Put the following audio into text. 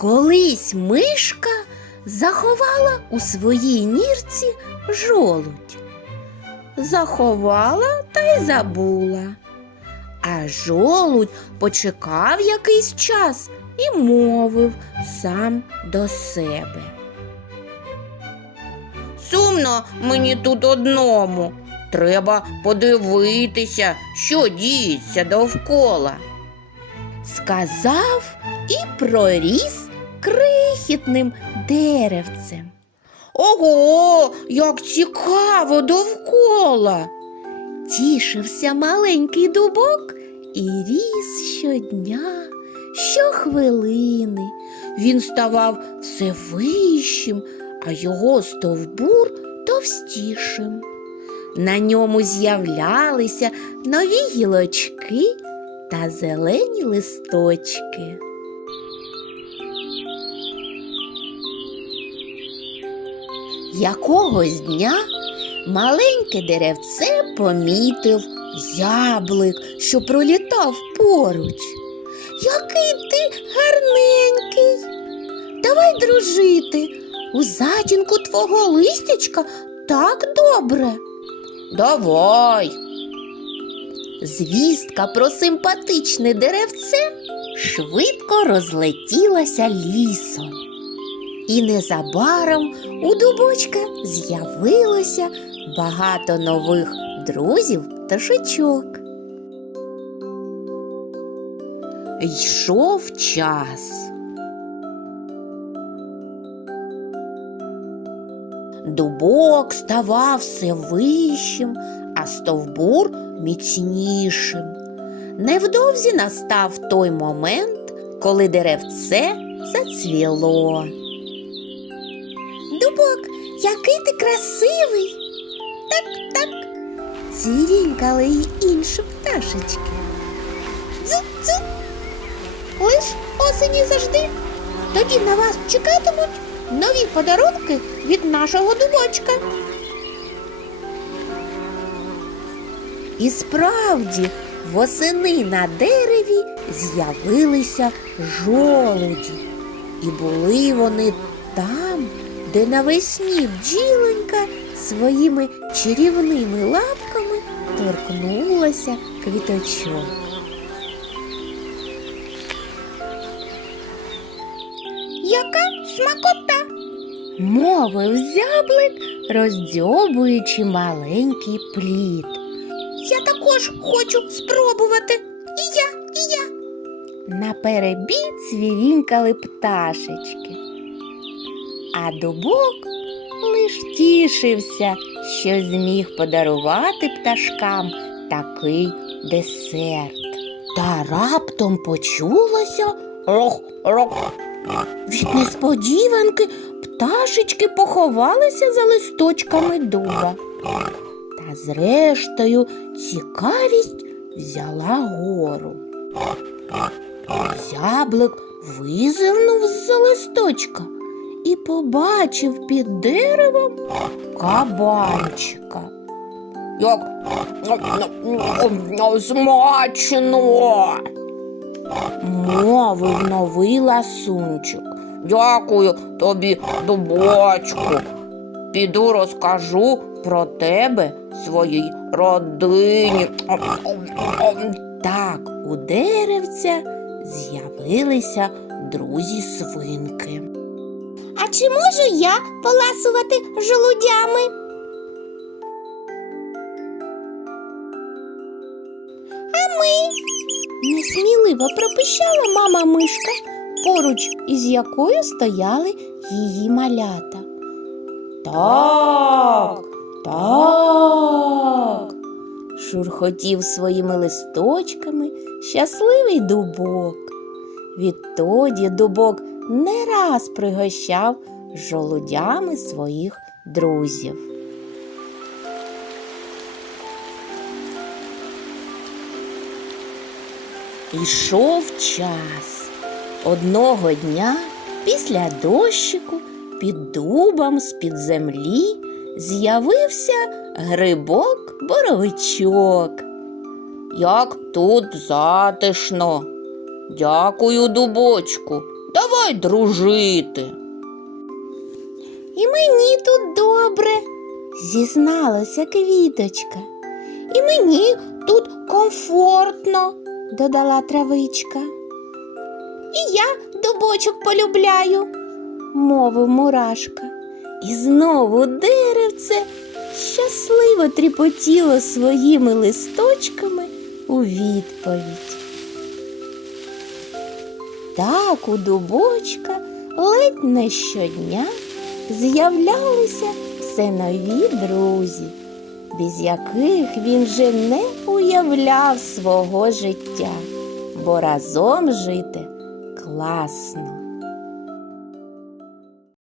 Колись мишка заховала у своїй нірці жолудь. Заховала та й забула. А жолудь почекав якийсь час і мовив сам до себе. Сумно мені тут одному. Треба подивитися, що діється довкола. Сказав і проріс крихітним деревцем. Ого, як цікаво довкола. Тішився маленький дубок і ріс щодня, щохвилини. Він ставав все вищим, а його стовбур товстішим. На ньому з'являлися нові гілочки та зелені листочки. Якогось дня маленьке деревце помітив зяблик, що пролітав поруч. Який ти гарненький. Давай дружити. У затінку твого листячка так добре. Давай. Звістка про симпатичне деревце швидко розлетілася лісом. І незабаром у дубочка з'явилося багато нових друзів та шичок. Йшов час. Дубок ставав все вищим, а стовбур міцнішим. Невдовзі настав той момент, коли деревце зацвіло. Який ти красивий. Так, так. Цвірінькали й інші пташечки. Дзу-дзу. Лиш осені завжди. Тоді на вас чекатимуть нові подарунки від нашого дубочка. І справді, восени на дереві з'явилися жолуді. І були вони там, де навесні бджіленька своїми чарівними лапками торкнулася квіточок. Яка смакота? мовив зяблик, роздьобуючи маленький плід. Я також хочу спробувати. І я, і я. На перебій цвірінькали пташечки. А дубок лиш тішився, що зміг подарувати пташкам такий десерт. Та раптом почулося рох, рох. Від несподіванки пташечки поховалися за листочками дуба. Та зрештою цікавість взяла гору. Зяблик визирнув з-за листочка і побачив під деревом кабанчика. Як смачно! мовив новий ласунчик. Дякую тобі, дубочку. Піду розкажу про тебе своїй родині. Так, у деревця з'явилися друзі свинки. А чи можу я поласувати жолудями? А ми? Несміливо пропищала мама мишка, поруч із якою стояли її малята. Так, так. шурхотів своїми листочками щасливий дубок. Відтоді дубок не раз пригощав жолудями своїх друзів. Ішов час. Одного дня після дощику під дубом з-під землі з'явився грибок боровичок. Як тут затишно. Дякую, дубочку. Давай дружити. І мені тут добре, зізналася квіточка. І мені тут комфортно, додала травичка. І я дубочок полюбляю, мовив мурашка. І знову деревце щасливо тріпотіло своїми листочками у відповідь. Так у дубочка ледь не щодня з'являлися все нові друзі, без яких він вже не уявляв свого життя, бо разом жити класно.